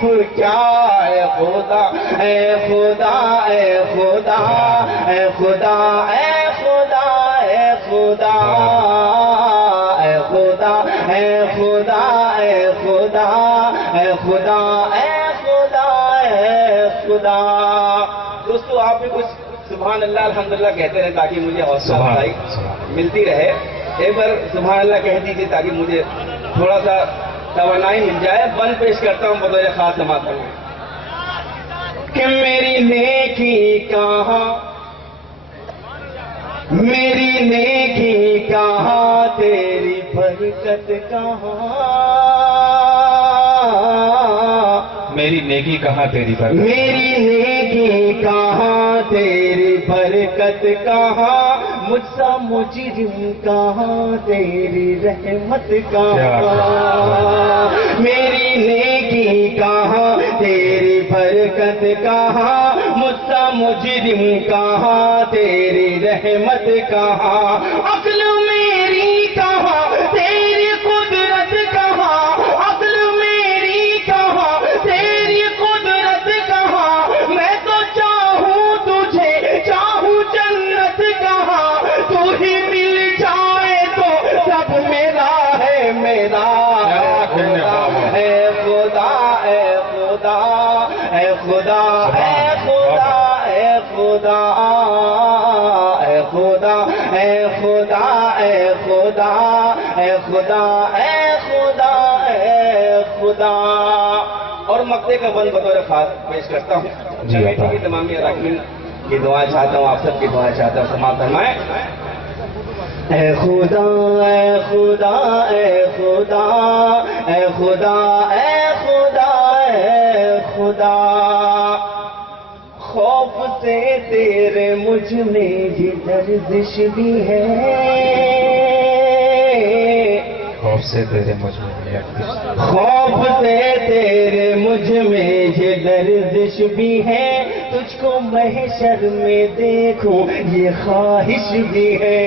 تعریف کیا اے خدا اے خدا اے خدا اے خدا اے خدا اے خدا اے خدا اے خدا اے خدا اے خدا اے خدا اے خدا. دوستو آپ بھی کچھ سبحان اللہ الحمدللہ کہتے رہے تاکہ مجھے حوصلہ افزائی ملتی رہے. ایک بار سبحان اللہ کہہ دیجیے تاکہ مجھے تھوڑا سا توانائی مل جائے. بند پیش کرتا ہوں بطور خاص نماز پڑھنے کہ میری نیکی کہاں میری نیکی کہاں تیری برکت کہاں میری نیکی کہاں تیری برکت میری نیکی کہاں تیری برکت کہاں مجھ سا مجرم کہاں تیری رحمت کہاں میری نیکی کہاں تیری برکت کہاں مجھ سا مجرم کہاں تیری رحمت کہاں عقل میری کہاں تیری قدرت کہاں عقل میری کہاں تیری قدرت کہاں میں تو چاہوں تجھے چاہوں جنت کہاں تو ہی مل جائے تو سب میرا ہے میرا اے خدا اے خدا اے خدا اے خدا اے خدا اے خدا اے خدا اے خدا اے خدا اے خدا اے خدا. اور مقطع کا بند بطور خاص پیش کرتا ہوں. کمیٹی کی تمام اراکین کی دعائیں چاہتا ہوں, آپ سب کی دعائیں چاہتا ہوں. سماعت فرمائیں. اے خدا اے خدا اے خدا اے خدا اے خدا اے خدا خوف سے تیرے مجھ میں یہ لرزش بھی ہے خوف سے تیرے مجھ میں خوف سے تیرے مجھ میں یہ لرزش بھی ہے تجھ کو محشر میں دیکھوں یہ خواہش بھی ہے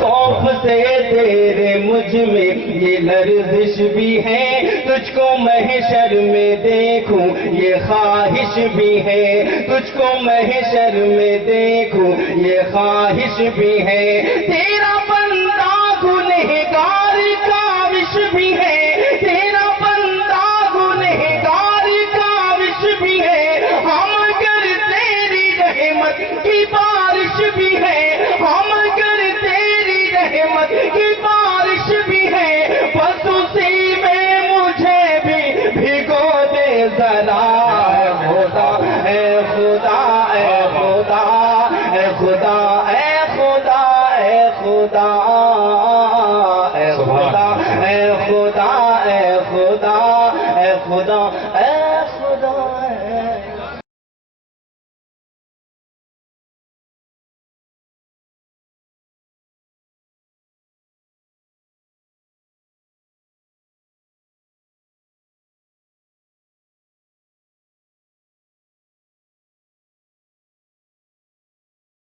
خوف سے تیرے مجھ میں یہ لرزش بھی ہے تجھ کو محشر میں دیکھوں یہ خواہش بھی ہے تجھ کو محشر میں دیکھوں یہ خواہش بھی ہے